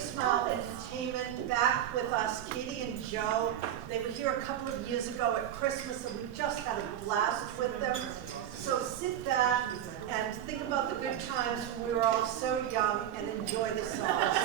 Big Smile Entertainment back with us, Katie and Joe. They were here a couple of years ago at Christmas and we just had a blast with them. So sit back and think about the good times when we were all so young and enjoy the songs.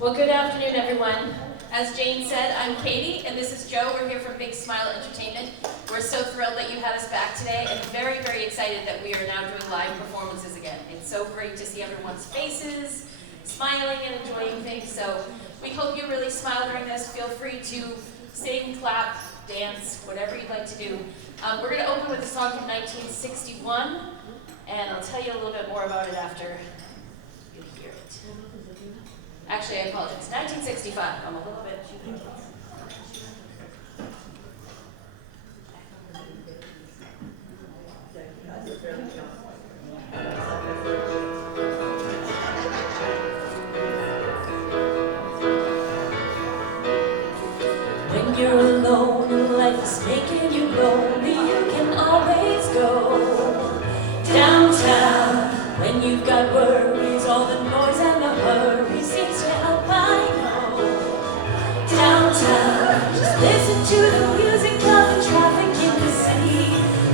Well, good afternoon, everyone. As Jane said, I'm Katie, and this is Joe. We're here from Big Smile Entertainment. We're so thrilled that you had us back today, and very, very excited that we are now doing live performances again. It's so great to see everyone's faces, smiling and enjoying things. So we hope you really smile during this. Feel free to sing, clap, dance, whatever you'd like to do. We're going to open with a song from 1961, and I'll tell you a little bit more about it after you hear it. Actually, I apologize. 1965. I'm a little bit too late. When you're alone and life is making you lonely, you can always go downtown. When you've got worries, all the noise and the hurry seems to help, I know. Downtown, just listen to the music of the traffic in the city.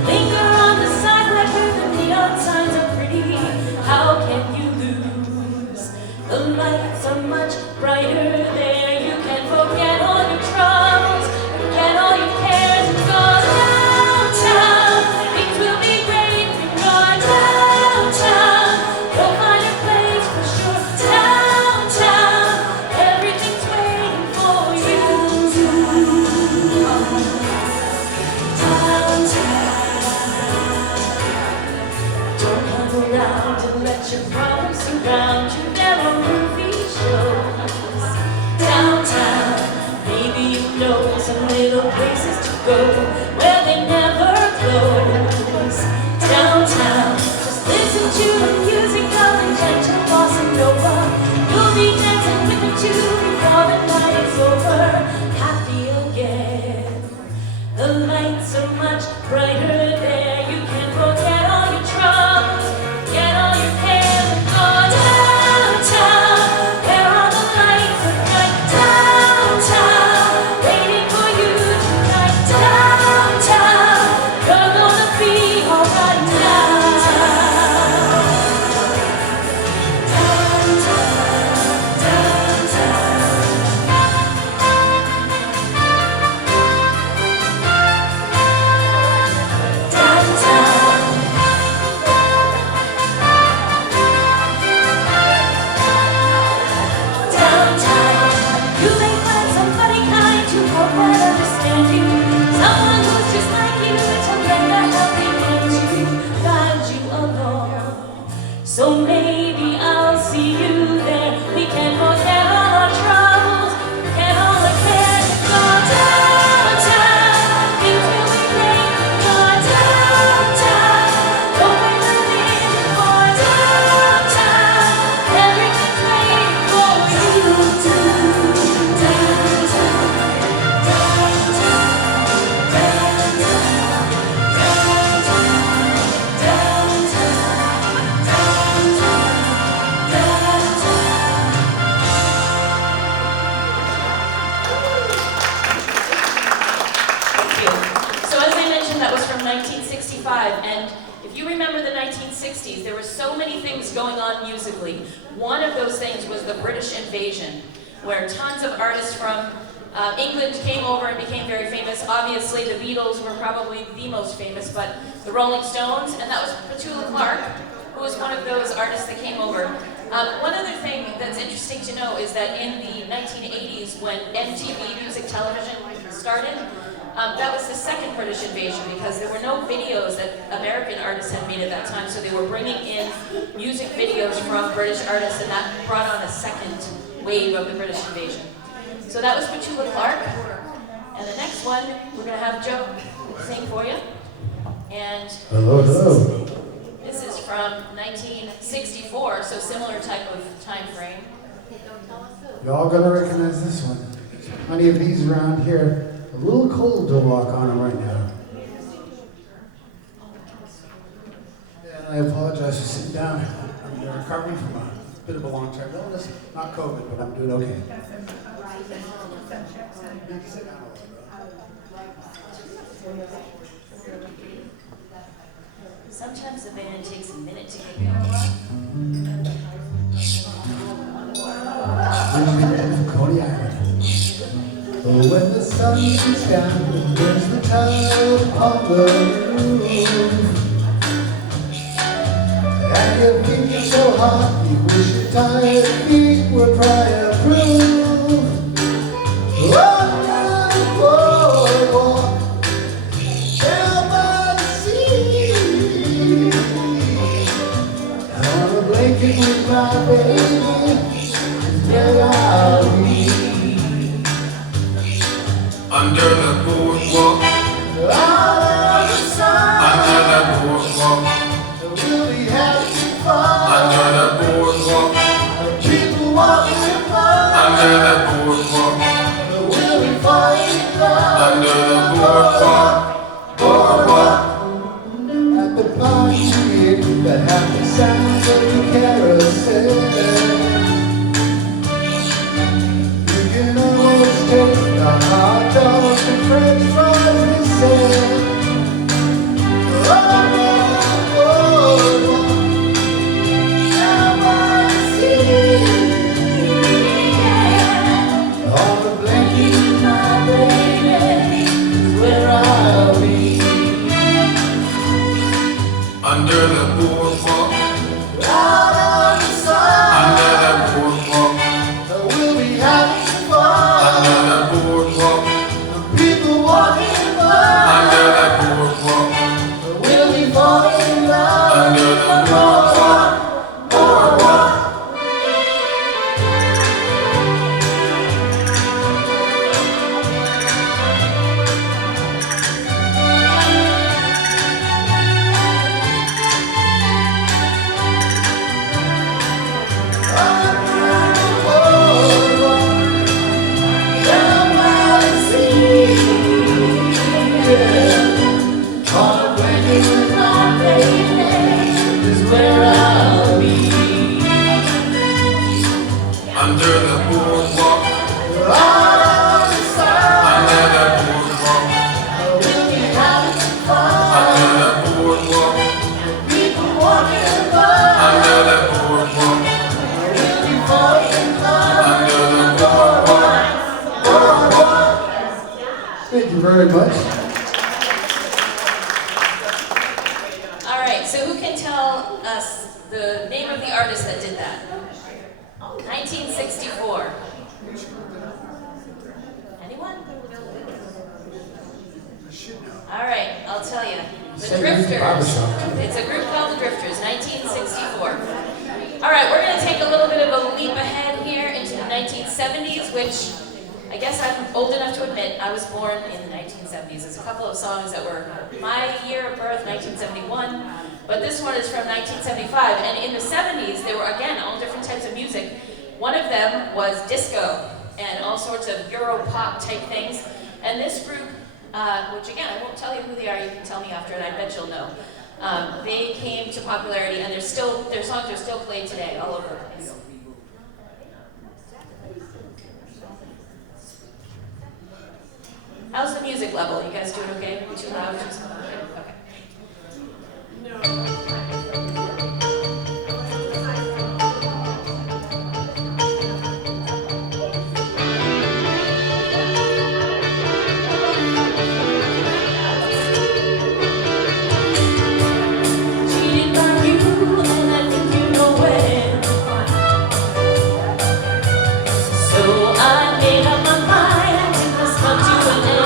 Linger on the sidewalk where the neon signs are pretty. How can you lose? The lights are much brighter there. You can forget all your troubles, forget all your cares, and go downtown. Things will be great if you're downtown. You'll find a place for sure. Downtown, everything's waiting for you. Downtown, don't hang around and let your problems surround you. There are movie shows downtown. Maybe you know some little places to go where they never close. Downtown, just listen to the music of the gentle bossa nova. You'll be dancing with it too before the night is over. Happy again, the lights are much brighter there. You can forget all your troubles, forget all your cares, and go downtown. Where all the lights are bright. Downtown, waiting for you tonight. Downtown, you're gonna be alright now. You may find somebody kind to help and understand you. Someone who's just like you to lend a helping hand to guide you along. So maybe I'll see you there. We can forget all our troubles, forget all the cares, and go downtown. Things will be great. Go downtown. Don't wait for minute for downtown. Everything's waiting for you. So as I mentioned, that was from 1965, and if you remember the 1960s, there were so many things going on musically. One of those things was the British invasion, where tons of artists from England came over and became very famous. Obviously, the Beatles were probably the most famous, but the Rolling Stones, and that was Petula Clark, who was one of those artists that came over. One other thing that's interesting to know is that in the 1980s, when MTV Music Television started, that was the second British invasion because there were no videos that American artists had made at that time, so they were bringing in music videos from British artists, and that brought on a second wave of the British invasion. So that was Petula Clark, and the next one we're going to have Joe sing for you. And Hello, hello. this is from 1964, so similar type of time frame. Y'all gonna recognize this one. Plenty of these around here. A little cold to walk on them right now. And I apologize for sitting down. I'm recovering from a bit of a long-term illness, not COVID, but I'm doing okay. Sometimes the band takes a minute to get going. Coney Island. Oh, when the sun beats down, there's the tide upon the roof. And you feel so hot, you wish your tired feet were prior-proof. Oh, boy, down by the sea. On a blanket with my baby, where I'll be. Under the boardwalk, Under the sun, under the boardwalk, we'll be having fun. under the boardwalk, People walking by, under the boardwalk, we'll be falling in love. under the boardwalk, boardwalk. At the party, the happy sounds of the carousel. You can almost taste the hot dogs and french fries we sell. Down by the sea. On the blanket with my baby is where I'll be. Under the boardwalk, Out on the sun, under the boardwalk, we'll be having fun. under the boardwalk, People walking under by, the boardwalk, we'll be falling in love. under the boardwalk, boardwalk. Down by the sea, yeah. On a blanket with my baby is where I'll be. Under the boardwalk, Out on the sun, under the boardwalk, we'll be having fun. under the boardwalk, People walking by, under the boardwalk, we'll be falling in love. under the boardwalk, boardwalk. Thank you very much. All right, so who can tell us the name of the artist that did that? 1964. Anyone? All right, I'll tell you. The Say it with the Drifters. barbershop. It's a group called the Drifters, 1964. All right, we're going to take a little bit of a leap ahead here into the 1970s, which I guess I'm old enough to admit I was born in the 1970s. There's a couple of songs that were my year of birth, 1971, but this one is from 1975. And in the 70s, there were, again, all different types of music. One of them was disco and all sorts of Euro-pop type things. And this group, which again, I won't tell you who they are, you can tell me after, and I bet you'll know. They came to popularity, and their songs are still played today all over the place. How's the music level? You guys doing okay? Too loud? Okay. Cheated by you, and I think you know when. So I made up my mind, I think this come to an end.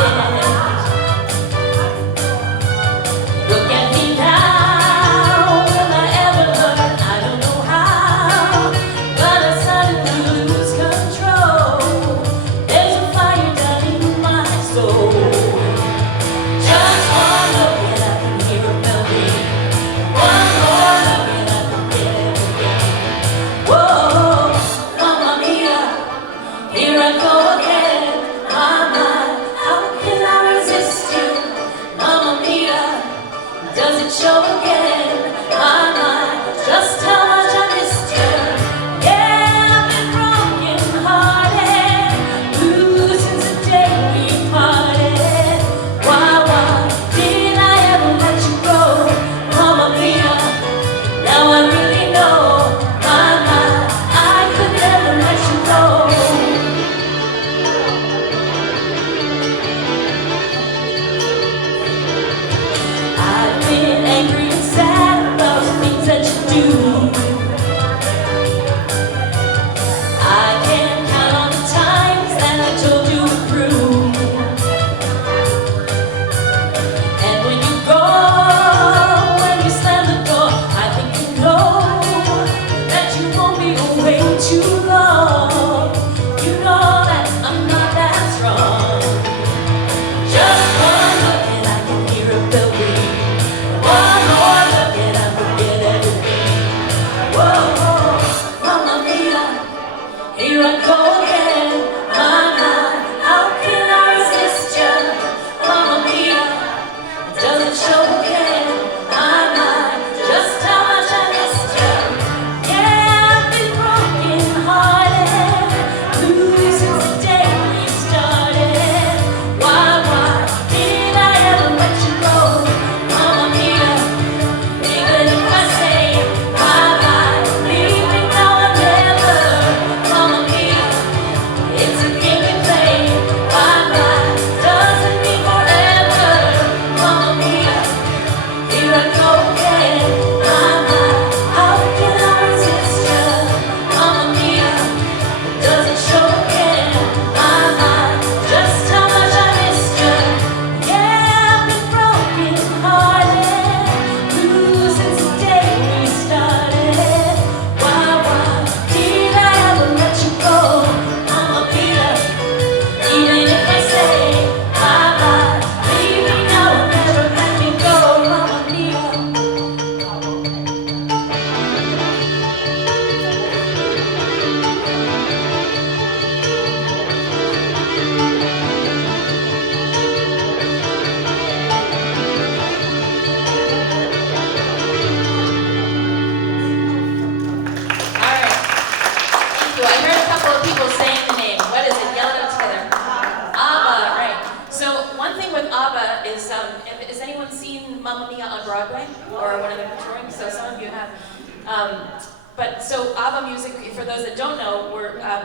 But so ABBA music, for those that don't know,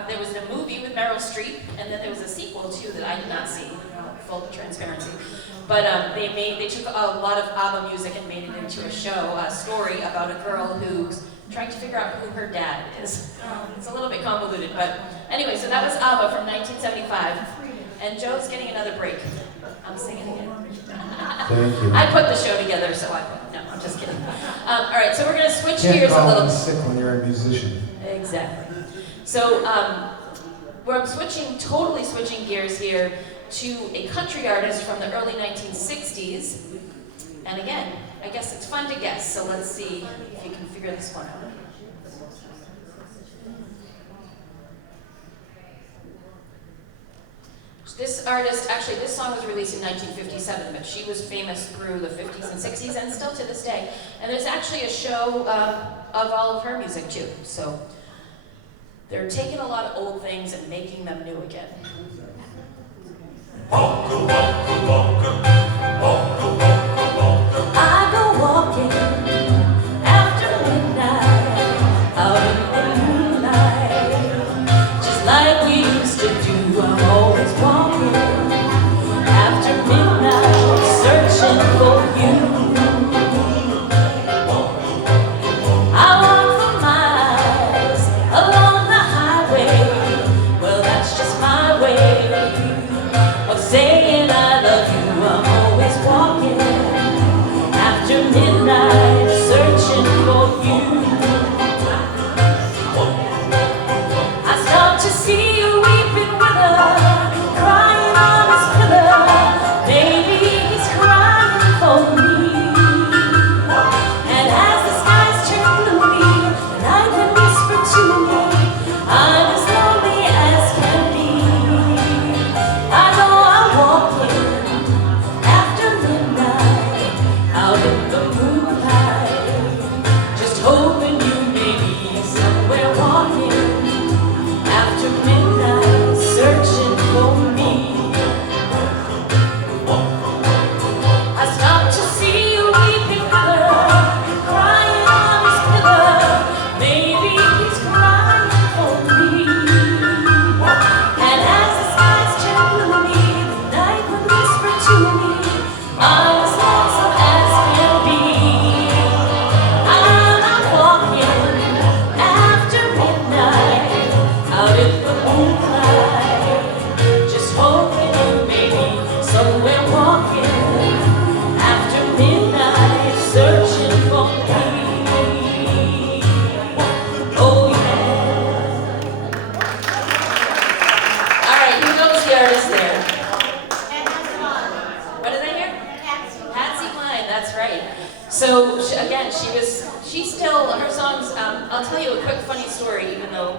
there was a movie with Meryl Streep, and then there was a sequel too that I did not see. Full transparency. But they took a lot of ABBA music and made it into a show, a story about a girl who's trying to figure out who her dad is. It's a little bit convoluted, but anyway, so that was ABBA from 1975, and Joe's getting another break. I'm singing again. Thank you. I put the show together, so no, I'm just kidding. All right, so we're going to switch Can't gears a call little. in sick when you're a musician. Exactly. So we're totally switching gears here to a country artist from the early 1960s. And again, I guess it's fun to guess, so let's see if you can figure this one out. This artist, actually this song was released in 1957, but she was famous through the 50s and 60s and still to this day. And there's actually a show of all of her music too. So they're taking a lot of old things and making them new again. I go walking after midnight, out in the moonlight, just like we used to do. I'm always walking after midnight, searching for you. I walk for miles along the highway. Well, that's just my way of saying I love you. I'm always walking after midnight, searching for you. I stop to see you weeping with her, crying on his pillow. Maybe he's crying for me. And as the skies turn gloomy, and I can whisper to me, I'm as lonely as can be. I know I'm walking after midnight, out in the moonlight, just hoping you may be somewhere walking after midnight, searching for me. I stop to see you weeping with her, crying on his pillow. Maybe he's crying for me. And as the skies turn gloomy, the night would whisper to me, I'm as lonesome as can be. I'm walking after midnight, out in the moonlight, just hoping you may be somewhere walking after midnight, searching for me. Oh yeah. All right, who knows the artist there? What did I hear? Patsy Cline, that's right. So her songs, I'll tell you a quick funny story, even though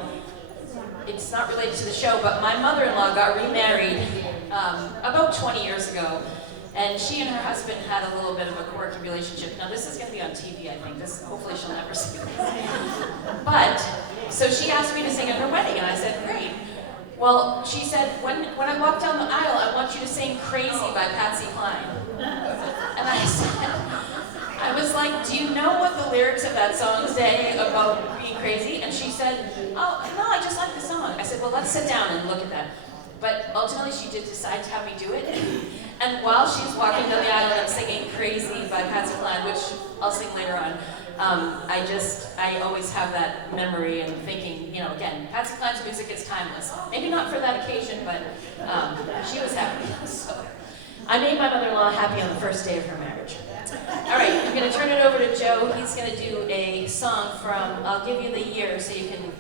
it's not related to the show, but my mother-in-law got remarried about 20 years ago, and she and her husband had a little bit of a quirky relationship. Now this is going to be on TV, I think. Hopefully she'll never see this. But, so she asked me to sing at her wedding, and I said, great. Well, she said, when I walk down the aisle, I want you to sing Crazy by Patsy Cline. And I said, I was like, do you know what the lyrics of that song say about being crazy? And she said, oh, no, I just like the song. I said, well, let's sit down and look at that. But ultimately, she did decide to have me do it. And while she's walking down the aisle and I'm singing Crazy by Patsy Cline, which I'll sing later on, I always have that memory and thinking, you know, again, Patsy Cline's music is timeless. Maybe not for that occasion, but she was happy. So I made my mother-in-law happy on the first day of her marriage. All right, I'm going to turn it over to Joe. He's going to do a song from, I'll give you the year so you can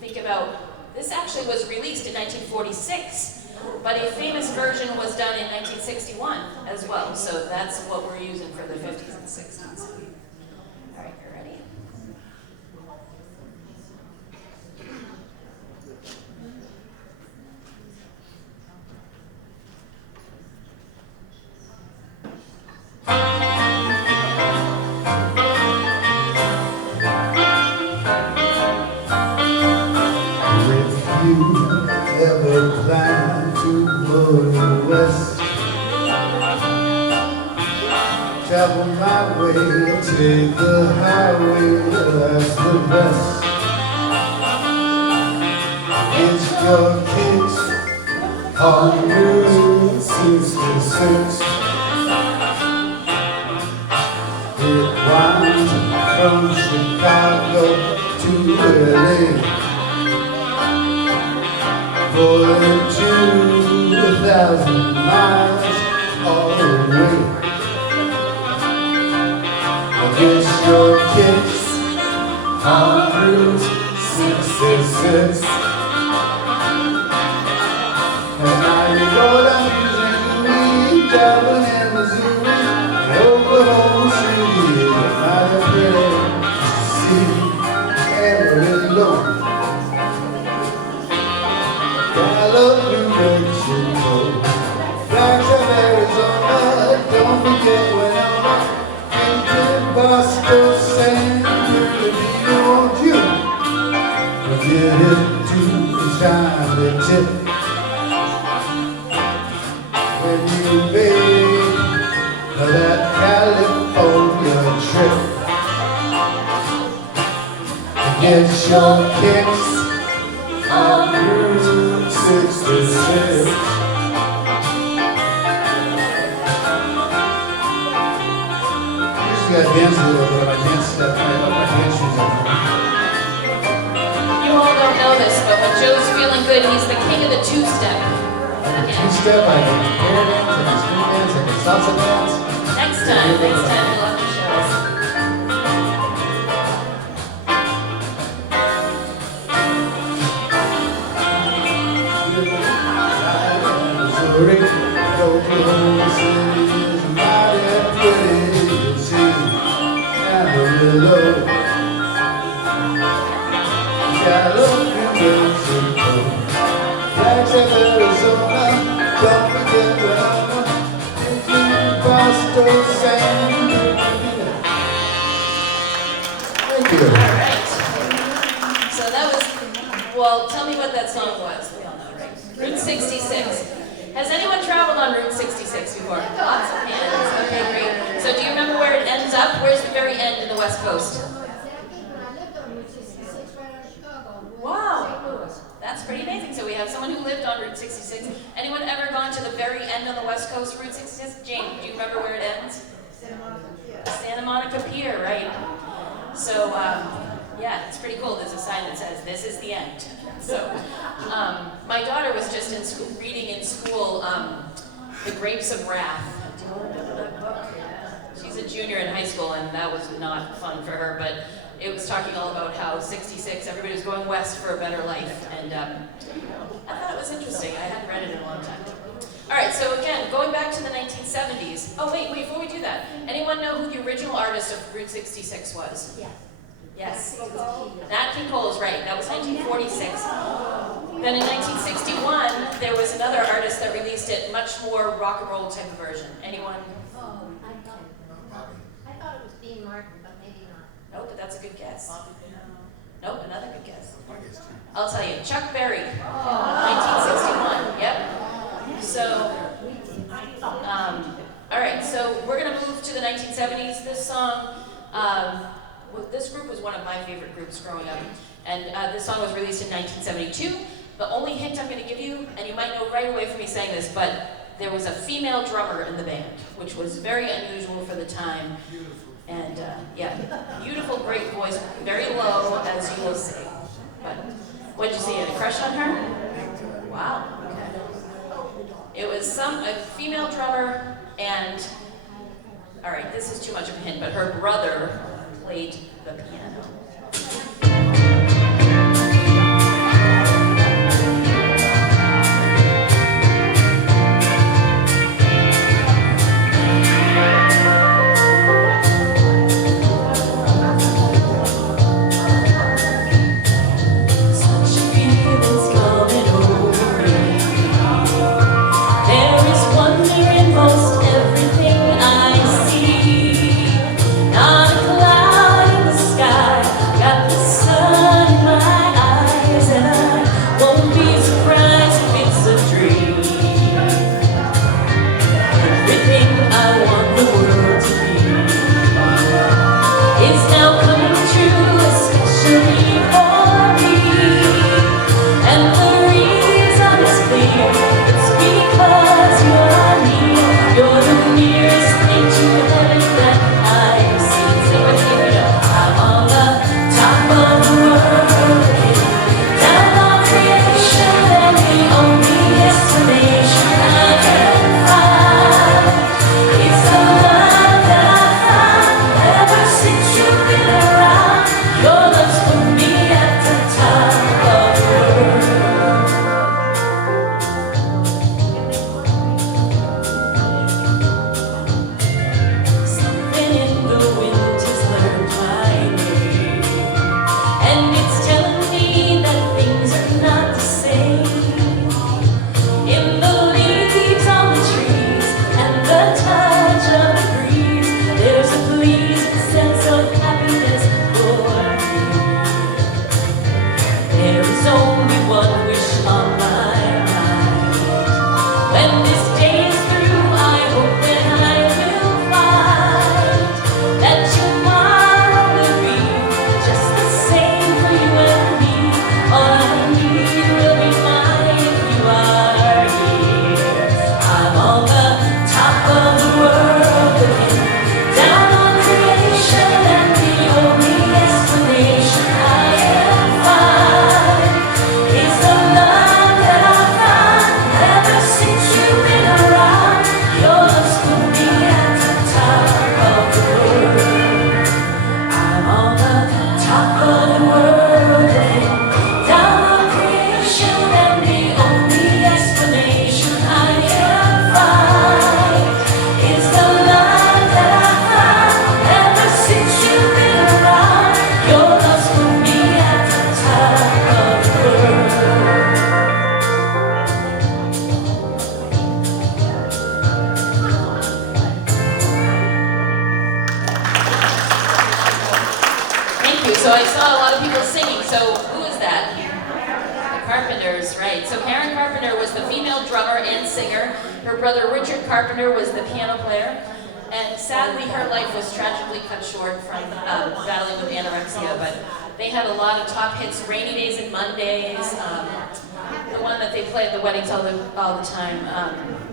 think about, this actually was released in 1946, but a famous version was done in 1961 as well. So that's what we're using for the 50s and 60s. All right, you ready? Ever climb to go west, travel my way, take the highway, that's the best. It's your kicks on Route 66. It winds from Chicago to LA, pulling 2,000 miles all the way. Get your kicks on Route 66. And now you go down using weed, traveling in Missouri, Oklahoma City, mighty pretty to see every low. Gallup, New Mexico, Flagstaff, Arizona, don't forget Winona, Boston, San Bernardino, won't you? Get it to the time to tip. When you made that California trip, get your kicks on Route 66. I got dance a little bit, my dance step, my dance shoes on. You all don't know this, but when Joe's feeling good, he's the king of the two-step. I can two-step, I can air dance, I can street dance, I can salsa dance. Next time you'll have to show us. Missouri, Oklahoma City is mighty pretty to see. Amarillo, Gallup, New Mexico, Flagstaff, Arizona, don't forget Winona, Boston, San Bernardino. Thank you. All right. So that was, well, tell me what that song was. We all know, right? Route 66. Has anyone traveled on Route 66 before? Lots of hands. Okay, great. So do you remember where it ends up? Where's the very end in the West Coast? Wow. That's pretty amazing. So we have someone who lived on Route 66. Anyone ever gone to the very end on the West Coast of Route 66? Jane, do you remember where it ends? Santa Monica Pier, right. So, yeah, it's pretty cool. There's a sign that says, "This is the end." So, my daughter was just in school, reading in school, The Grapes of Wrath. Do you want to know that book? She's a junior in high school, and that was not fun for her, but it was talking all about how 66, everybody was going west for a better life, and I thought it was interesting. I hadn't read it in a long time. All right, so again, going back to the 1970s. Oh, wait, before we do that, anyone know who the original artist of Route 66 was? Yeah. Yes. Nat King Cole is right. That was 1946. Then in 1961, there was another artist that released it, much more rock and roll type of version. Anyone? Oh, I thought it was Dean Martin, but maybe not. Nope, but that's a good guess. Nope, another good guess. I'll tell you, Chuck Berry, 1961. Yep. So, all right. So we're gonna move to the 1970s. This song. This group was one of my favorite groups growing up, and this song was released in 1972. The only hint I'm going to give you, and you might know right away from me saying this, but there was a female drummer in the band, which was very unusual for the time. And yeah, beautiful, great voice, very low, as you will see. But what'd you see? Had a crush on her? Wow. Okay. It was a female drummer, and all right, this is too much of a hint, but her brother played the piano. Not a cloud in the sky. that? The Carpenters, right. So Karen Carpenter was the female drummer and singer. Her brother Richard Carpenter was the piano player. And sadly, her life was tragically cut short from battling with anorexia, but they had a lot of top hits, Rainy Days and Mondays, the one that they play at the weddings all the time.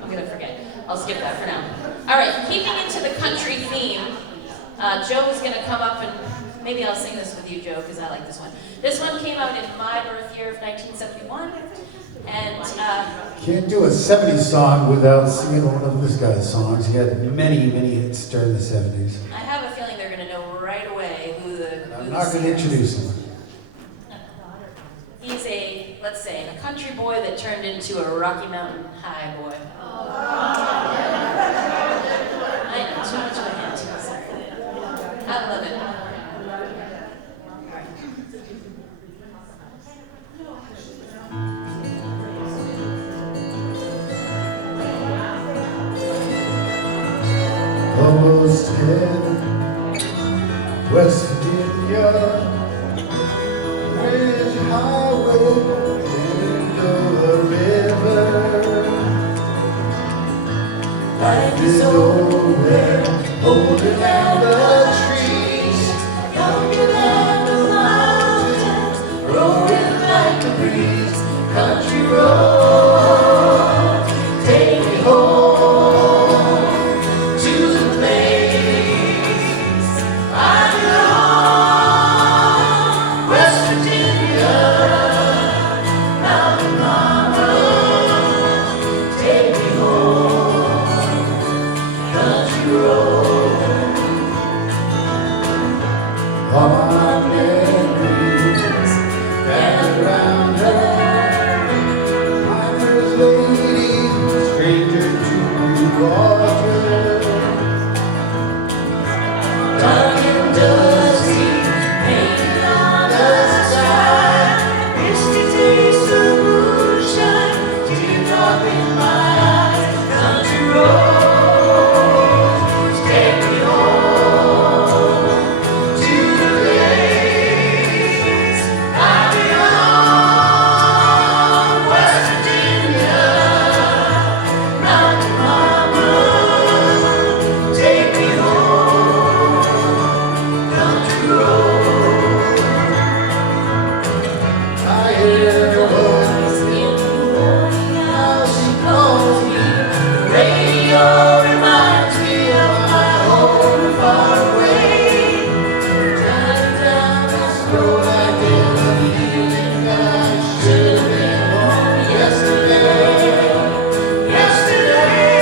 I'm gonna forget. I'll skip that for now. All right, keeping into the country theme, Joe is gonna come up and maybe I'll sing this with you, Joe, because I like this one. This one came out in my birth year of 1971, and Can't do a 70s song without singing one of this guy's songs. He had many, many hits during the 70s. I have a feeling they're gonna know right away who the I'm not going to introduce him. He's a, let's say, a country boy that turned into a Rocky Mountain High boy. I know, too much of a hint. Sorry. I love it. Almost heaven, West Virginia, Bridge Highway, Shenandoah River. Life is old there, older than the trees, younger than the mountains, rolling like a breeze. Country road, take me home to the place I belong. West Virginia, Mountain Mama, take me home, country road. All my memories gathered around her. Miner's lady, stranger to water. Dark and dusty, painted on the sky. Misty taste of moonshine, teardrop in my eyes. Country roads, take me home to the place I belong. West Virginia, Mountain Mama, take me home, country road. I hear her voice in the morning, how she calls me. The radio reminds me of my home far away. Driving down this road, I get a feeling that I should have been home yesterday. Yesterday,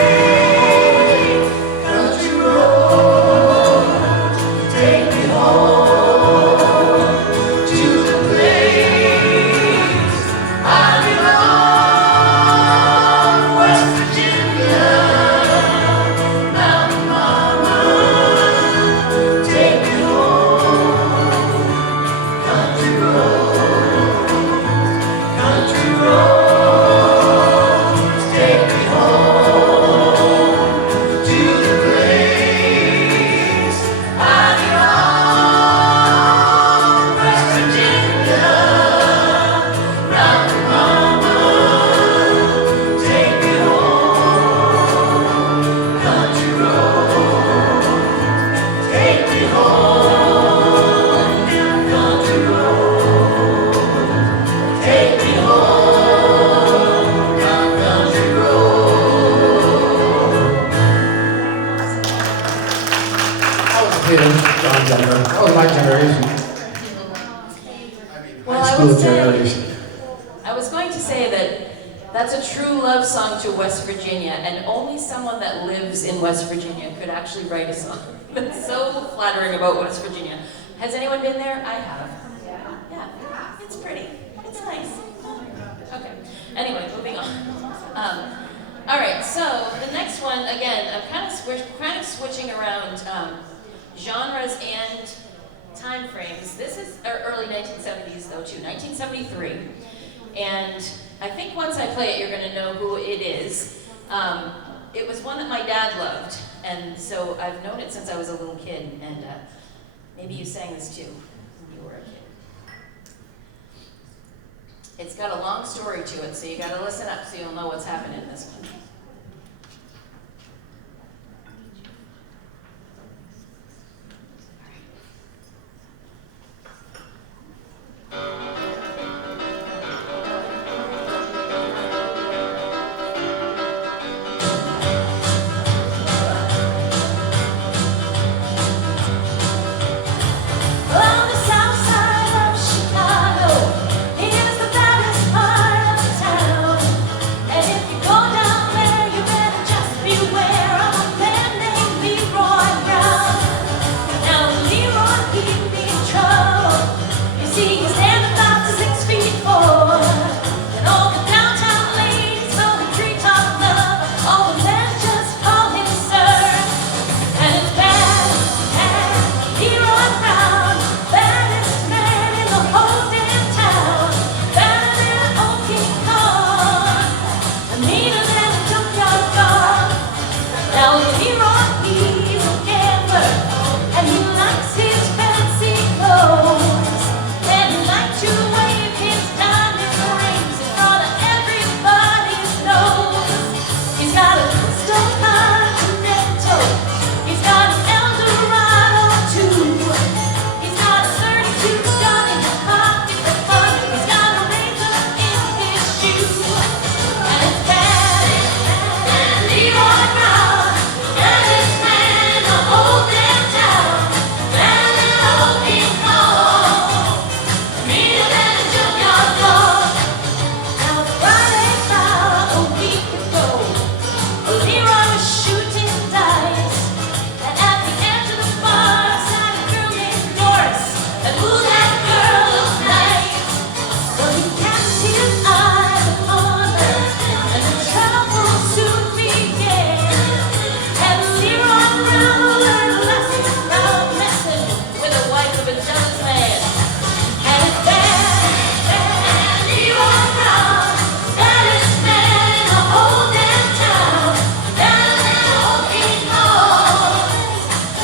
country road, take me home to the place I belong. West Virginia, Mountain Mama, take me home, country road, country roads, take me home to the place I belong. West Virginia, Mountain Mama, take me home, country road, take me home, country road, take me home, country road. That was Peter, John Denver. That was my generation. Well, High I school would say, generation. I was going to say that that's a true love song to West Virginia, and only someone that lives in West Virginia could actually write a song that's so flattering about West Virginia. Has anyone been there? I have. Yeah, it's pretty. It's nice. Okay. Anyway, moving on. All right. So the next one, again, we're kind of switching around genres and time frames. This is early 1970s, though, too. 1973. And I think once I play it, you're going to know who it is. It was one that my dad loved, and so I've known it since I was a little kid, and maybe you sang this too when you were a kid. It's got a long story to it, so you gotta listen up so you'll know what's happening in this one. On the south side of Chicago, here's the baddest part of town. And if you go down there, you better just beware of a man named Leroy Brown. Now Leroy, he'd be in trouble. You see, he's standing about 6'4", and all the downtown ladies know the treetop love. All the men just call him sir, and it's bad, Leroy Brown, baddest man in the whole damn town, better than old King Kong, and meaner than a junkyard dog. Now Leroy, he's a gambler, and he likes his fancy clothes, and he likes to wave his diamond rings in front of everybody's nose. He's got a crystal Continental, he's got an Eldorado too. He's got a 32 gun in his pocket for fun. He's got a razor in his shoe. And it's bad, Leroy Brown, baddest man in the whole damn town, better than old King Kong, meaner than a junkyard dog. Now Friday about a week ago, Leroy was shooting dice, and at the edge of the bar sat a girl named Doris, and ooh, that girl looked nice. So he cast his eyes upon her, and the trouble soon began. And Leroy Brown learned a lesson about messing With a wife of a jealous man. and it's bad, Leroy Brown, baddest man in the whole damn town, better than old King Kong,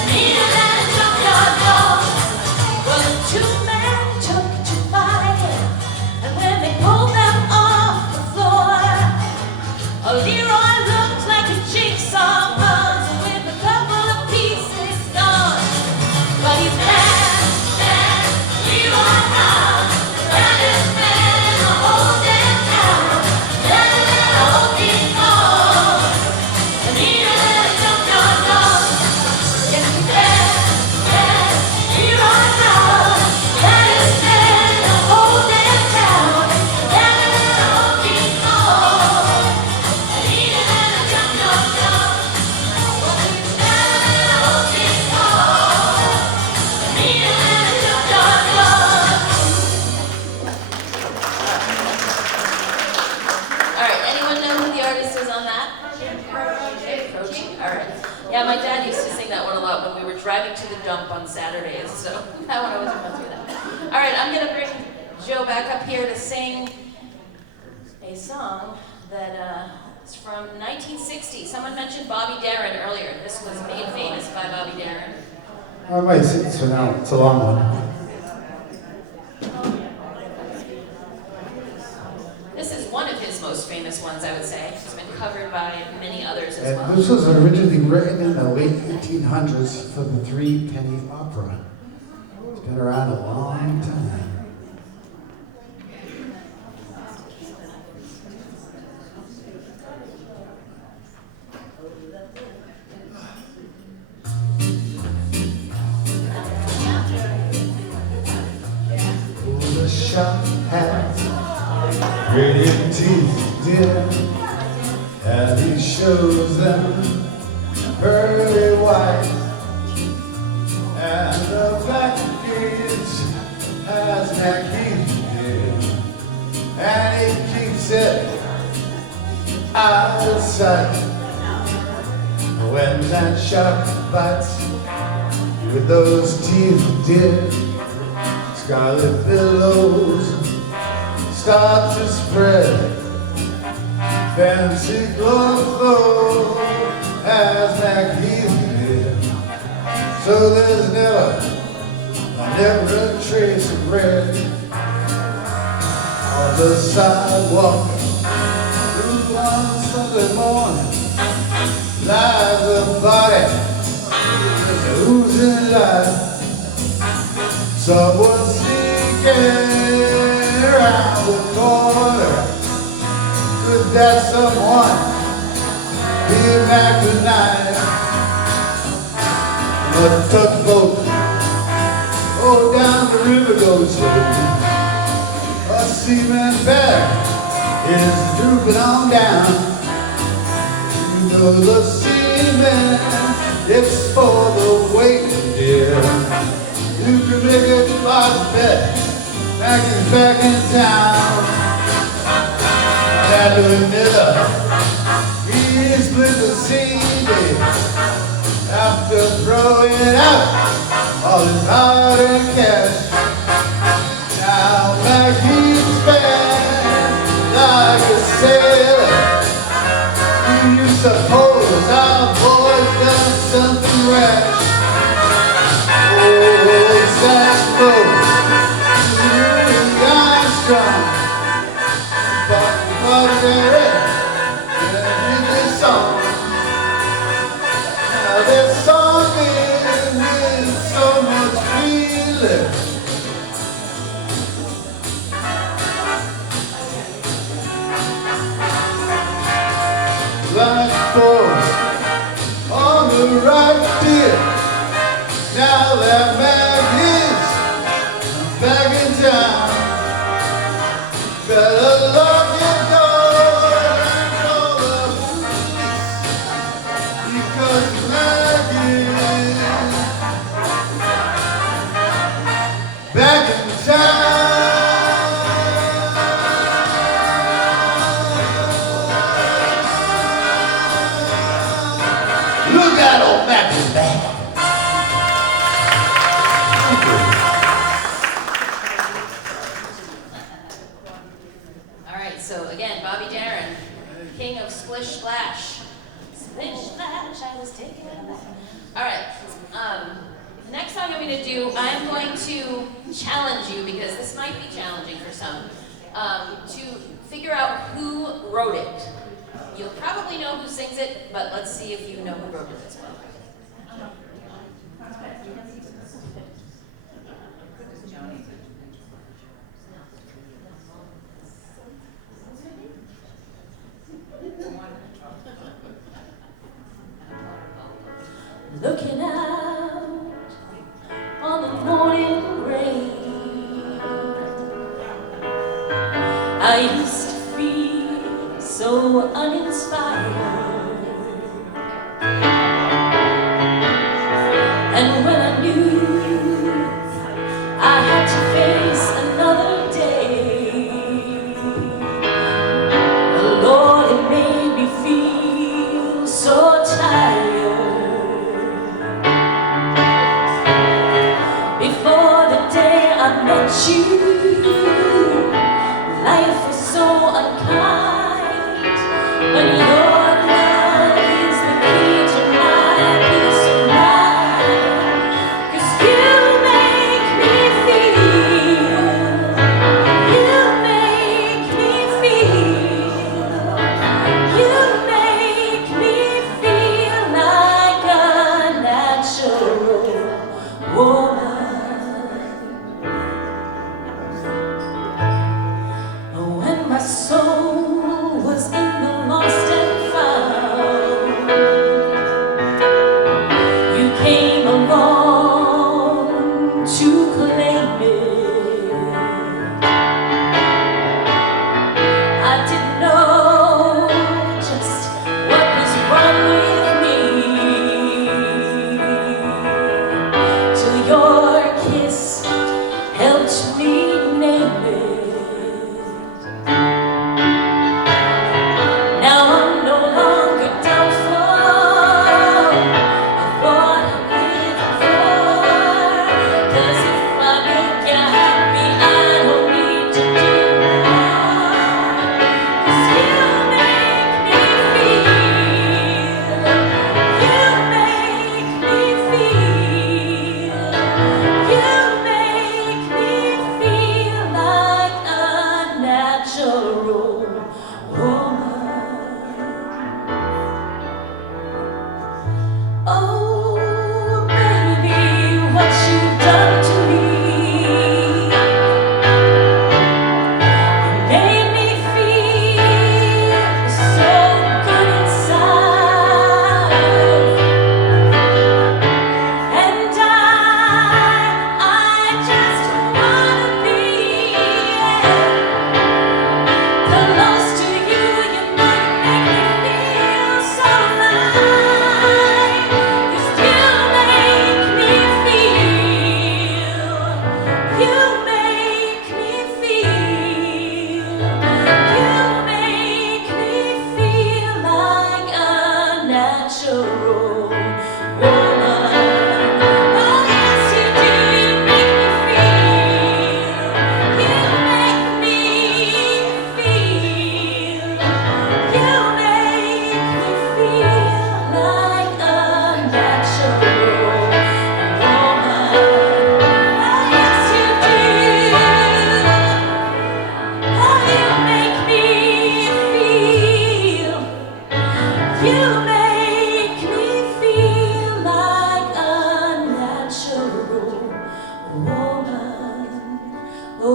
meaner than a junkyard dog. Well, the two men took to fighting, and when they pulled them off the floor, Leroy looked like a jigsaw puzzle with a couple of pieces gone. But he's bad, Leroy Brown, baddest man in the whole damn town, better than old King Kong, and meaner than a junkyard dog. Yes, he's bad, Leroy Brown, baddest man in the whole damn town, better than old King Kong, and meaner than a junkyard dog. He's better than old King Kong, and meaner than a junkyard dog. All right, anyone know who the artist is on that? Croce. All right. Yeah, my dad used to sing that one a lot when we were driving to the dump on Saturdays, so that one I wasn't going through that. All right, I'm gonna bring Joe back up here to sing a song that is from 1960. Someone mentioned Bobby Darin earlier. This was made famous by Bobby Darin. I might sing this one out. It's a long one. This is one of his most famous ones, I would say. It's been covered by many others as And well. this was originally written in the late 1800s for the Three Penny Opera. It's been around a long time. Oh, the shop has radiant teeth, dear, and he shows them pearly white, and the black gauge has Mackie, dear, and he keeps it out of sight. When that shark bites with those teeth, dear, scarlet billows start to spread. Fancy clothes as Mackie did. So there's never a trace of red. All the sidewalk. Through one Sunday morning lies a body just oozing life. Someone sneaking around the corner. Could that someone be back tonight? A tugboat, oh, down the river goes slowly. A seaman's back is drooping on down. You know the seaman, it's for the waiting, dear. You can make it like bet, back in town. That little Miller, he split the sea, baby, after throwing out all his hard-earned cash. Now back he's back like a sailor. Do you suppose our boy's done something rash? Oh, Saxophone, I'm strong, but this song. Now this song is with so much feeling. Black folks on the right dear. Now that man is back in town. Better lock your door and call the police, because Mac is back in town. Look at old Mac is back. All right, so again, Bobby Darin, king of Splish Splash. Splish Splash, I was taken aback. All right, the next song I'm going to do, I'm going to challenge you, because this might be challenging for some, to figure out who wrote it. You'll probably know who sings it, but let's see if you know who wrote it as well. Looking out on the morning rain, I used to feel so uninspired, and when I knew I had to face another day, Lord, it made me feel so tired. Before the day I met you, life was so unkind, but your love unnatural woman. Oh, baby, what you've done to me. You made me feel so good inside. And I just wanna be close to you. You make me feel so alive. 'Cause you make me feel. You make me feel. You make me feel like a natural woman. Oh yes, you do. You make me feel. You make me feel. You make me feel like a natural woman. Oh yes, you do. Oh, you make me feel. You make me feel like a natural woman. Oh.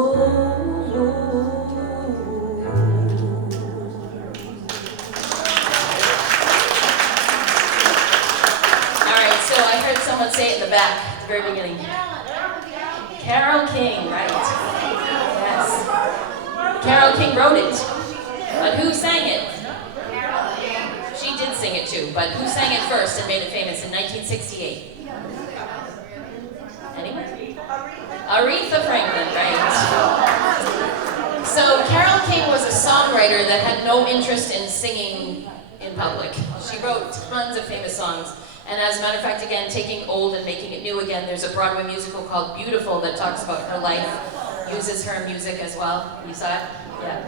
All right, so I heard someone say it in the back at the very beginning. Carole King, right? Yes. Carole King wrote it. But who sang it? She did sing it too, but who sang it first and made it famous in 1968? Anyone? Aretha Franklin, right? So Carole King was a songwriter that had no interest in singing in public. She wrote tons of famous songs. And as a matter of fact, again, taking old and making it new again, there's a Broadway musical called Beautiful that talks about her life, uses her music as well. You saw it? Yeah.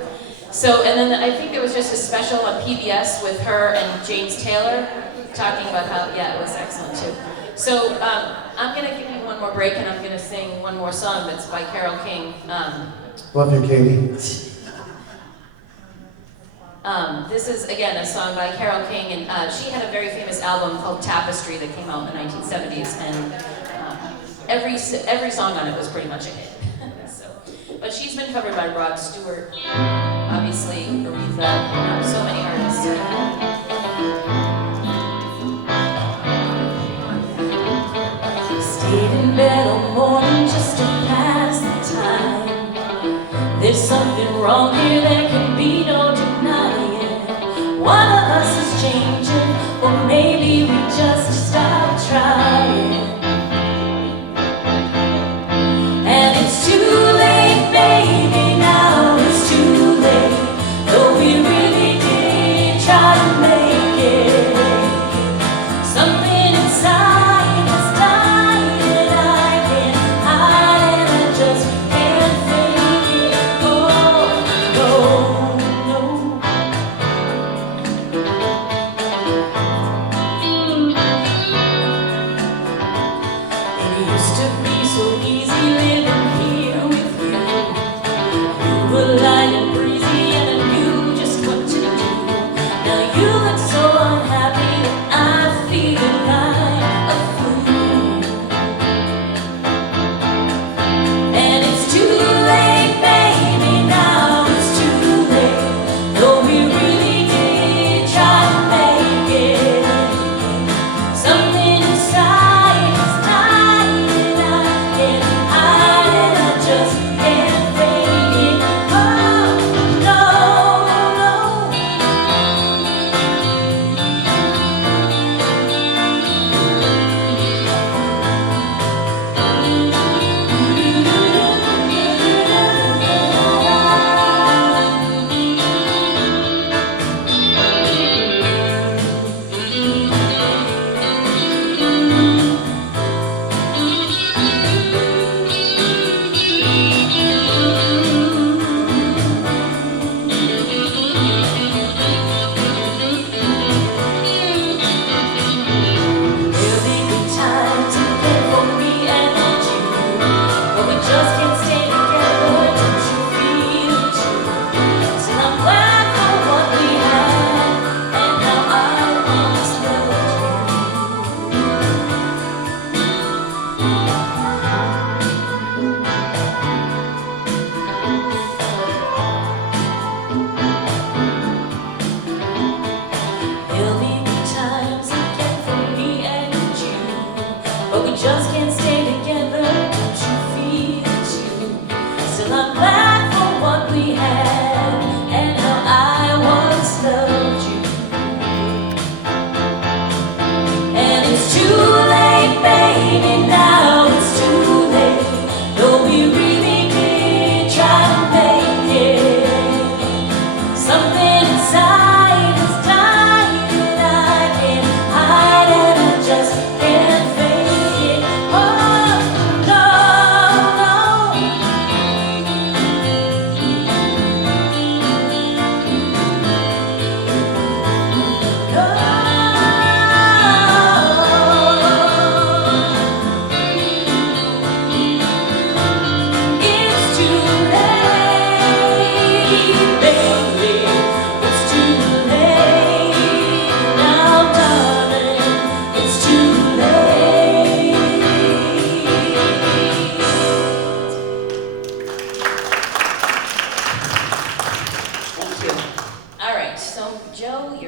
So, and then I think there was just a special on PBS with her and James Taylor talking about how, yeah, it was excellent too. So, I'm going to give you one more break and I'm going to sing one more song that's by Carole King. Love you, Katie. This is, again, a song by Carole King, and she had a very famous album called Tapestry that came out in the 1970s, and every song on it was pretty much a hit. So, but she's been covered by Rod Stewart, obviously, Aretha, so many artists. Stayed in bed all morning just to pass the time. There's something wrong here, there can be no denying. One of us is changing, or maybe we just stop trying. And it's too late, baby, now it's too late. Though we really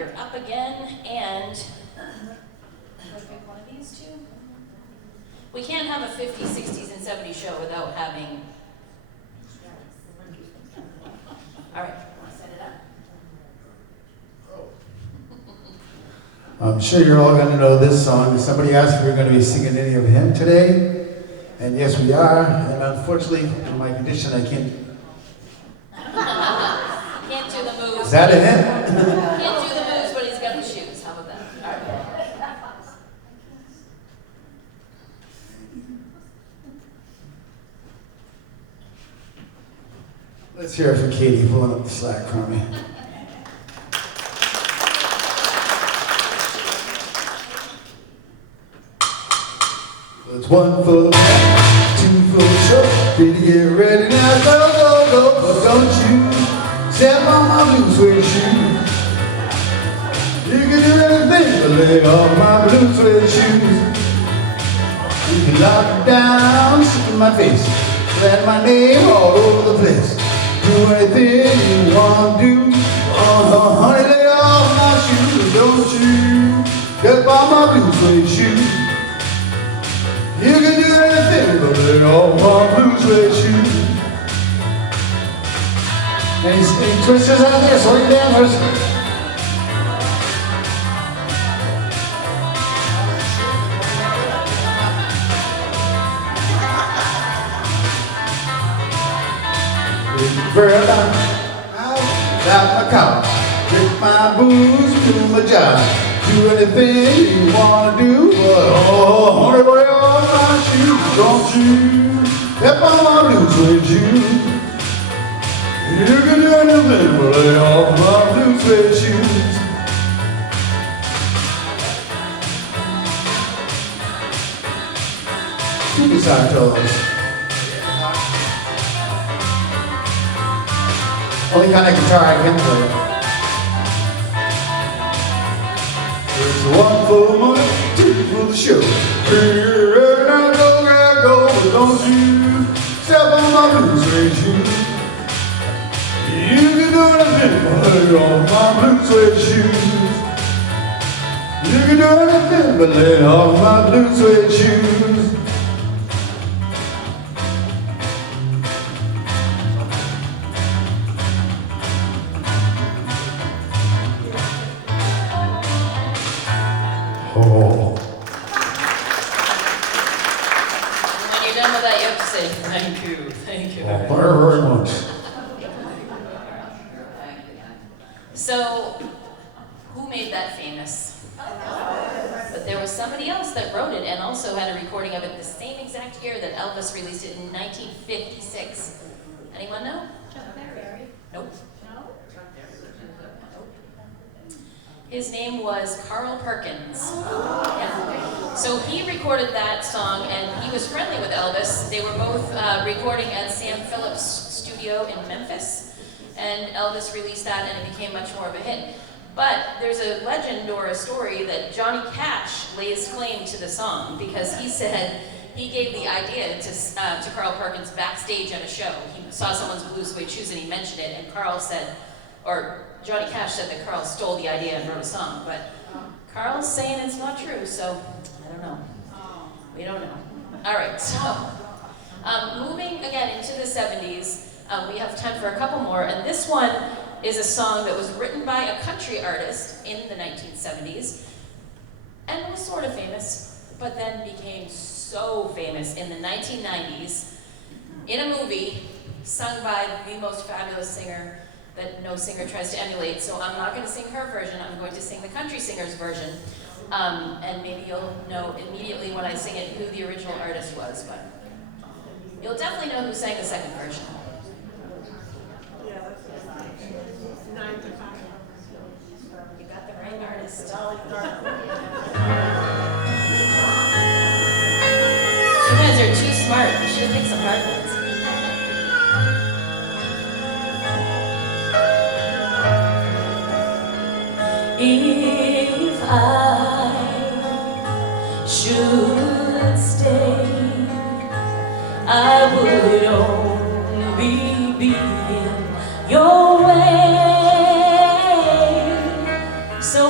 you're up again, and do I pick one of these two? We can't have a 50s, 60s, and 70s show without having. All right, want to set it up? I'm sure you're all going to know this song. Somebody asked if we are going to be singing any of him today. And yes, we are. And unfortunately, in my condition, I can't. Can't do the moves. Is that a hint? Can't do the moves, but he's got the shoes. How about that? All right. Let's hear it for Katie pulling up the slack for me. It's one for the back, two for the show. Baby, get ready now, go, go, go. But don't you step on my blue suede shoe. You can do anything but lay off my blue suede shoes. You can lock it down, stick in my face, write my name all over the place. Do anything you want to do. Honey, lay off my shoes. Don't you step on my blue suede shoes. You can do anything but lay off my blue suede shoes. Any twisters out there? Slow you down, first. Bird out my car, drink my booze, do my job, do anything you wanna do. Oh, honey, lay off my shoes, don't you step on my blue suede shoes. You can do anything but lay off my blue suede shoes. Two guitar toes. Only kind of guitar I can play. There's one for the money, two for the show. Here, now go, but don't you step on my blue suede shoes. You can do anything but lay off my blue suede shoes. You can do anything but lay off my blue suede shoes. Oh. When you're done with that, you have to say thank you. Thank you. Very, very much. So, who made that famous? But there was somebody else that wrote it and also had a recording of it the same exact year that Elvis released it in 1956. Anyone know? Nope. His name was Carl Perkins. Yeah. So he recorded that song, and he was friendly with Elvis. They were both recording at Sam Phillips' studio in Memphis, and Elvis released that, and it became much more of a hit. But there's a legend or a story that Johnny Cash lays claim to the song because he said he gave the idea to Carl Perkins backstage at a show. He saw someone's blue suede shoes and he mentioned it, and Carl said, or Johnny Cash said that Carl stole the idea and wrote a song, but Carl's saying it's not true, so I don't know. We don't know. All right, so moving again into the 70s, we have time for a couple more, and this one is a song that was written by a country artist in the 1970s, and was sort of famous, but then became so famous in the 1990s in a movie sung by the most fabulous singer that no singer tries to emulate, so I'm not going to sing her version, I'm going to sing the country singer's version. And maybe you'll know immediately when I sing it who the original artist was, but you'll definitely know who sang the second version. You got the right artist. You guys are too smart, you should have picked some hard ones. If I should stay, I would only be in your way. So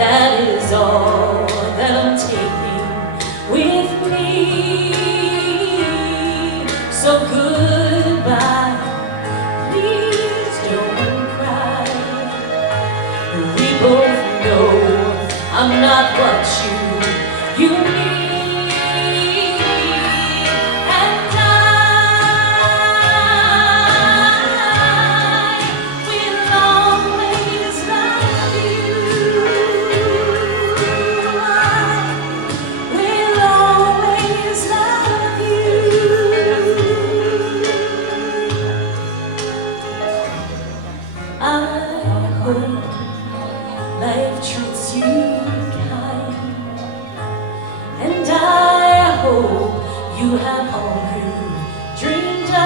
that is all that I'm taking with me. So goodbye, please don't cry. We both know I'm not what you need, and I will always love you. I will always love you. I hope life treats you kind, and I hope you have all you dreamed of,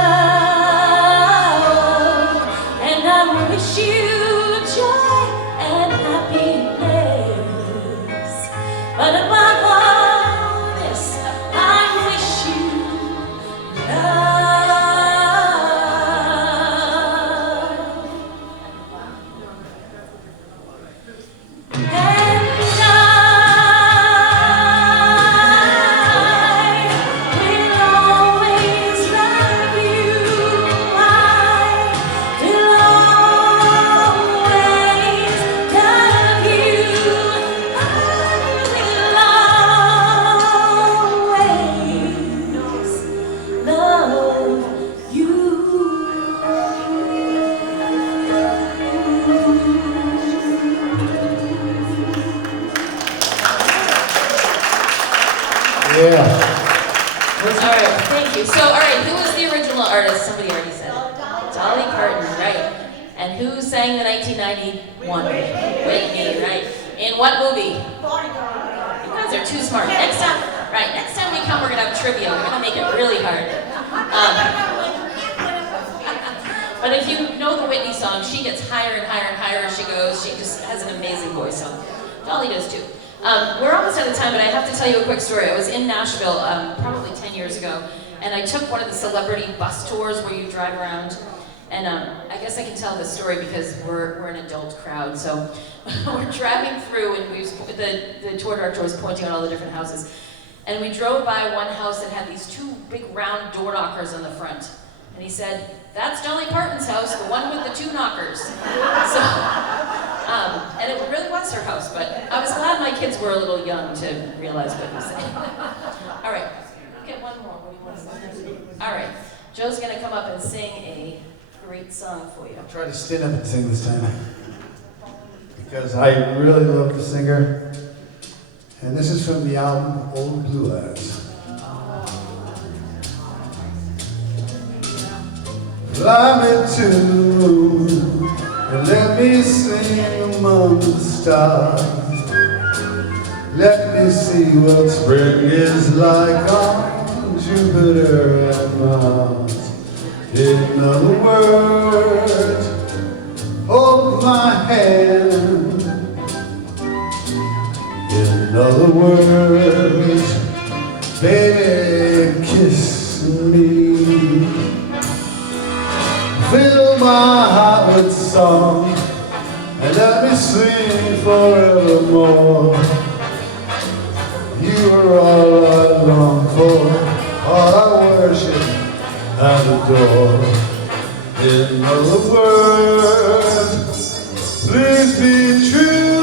and I wish you joy and happiness, but above all this, I wish you love. And I will always love you. I will always love you. I will always love you. Yeah. All right, thank you. So, all right, who was the original artist? Somebody already said it. Dolly Parton, right. And who sang the 1991? Whitney, right. In what movie? You guys are too smart. Next time we come, we're gonna have trivia. We're gonna make it really hard. But if you know the Whitney song, she gets higher and higher and higher as she goes. She just has an amazing voice, so Dolly does too. We're almost out of time, but I have to tell you a quick story. I was in Nashville probably 10 years ago, and I took one of the celebrity bus tours where you drive around. And I guess I can tell this story because we're an adult crowd. So we're driving through, and the tour director was pointing out all the different houses. And we drove by one house that had these two big round door knockers on the front. And he said, "That's Dolly Parton's house, the one with the two knockers." So, and it really was her house, but I was glad my kids were a little young to realize what he was saying. All right, get one more. What do you want to say? All right, Joe's gonna come up and sing a great song for you. I'll try to stand up and sing this time because I really love the singer. And this is from the album Old Blue Eyes. Fly me to the moon and let me sing among the stars. Let me see what spring is like on Jupiter and Mars. In other words, hold my hand. In other words, baby, kiss me. Fill my heart with song and let me sing forevermore. You are all I long for, all I worship and adore. In other words, please be true.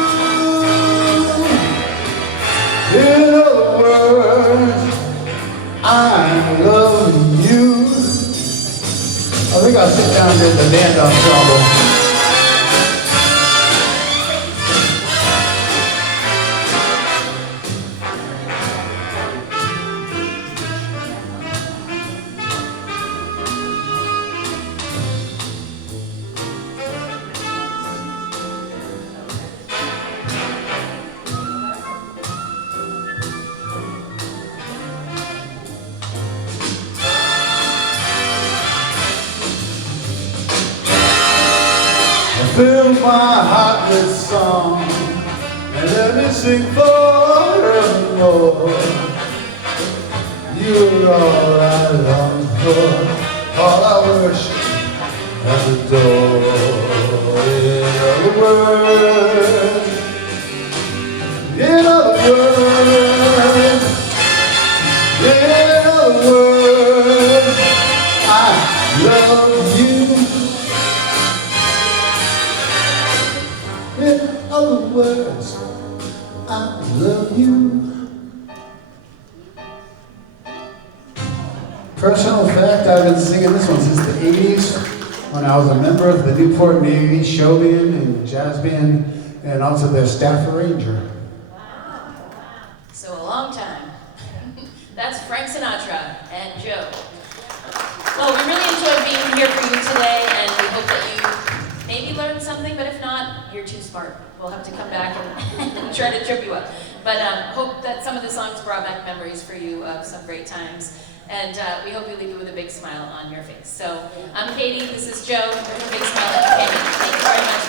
In other words, I'm loving you. I think I'll sit down there in the band ensemble. Fill my heart with song and let me sing forevermore. You're all I long for, all I worship and adore. In other words, In other words, I love you. In other words, I love you. Personal fact, I've been singing this one since the 80s when I was a member of the Newport Navy show band and jazz band and also their staff arranger. So a long time. That's Frank Sinatra and Joe. Well, we really enjoyed being here for you today, and we hope that you maybe learned something, but if not, you're too smart. We'll have to come back and try to trip you up. But hope that some of the songs brought back memories for you of some great times. And we hope we leave you with a big smile on your face. So I'm Katie, this is Joe, Big Smile Entertainment. Thank you very much.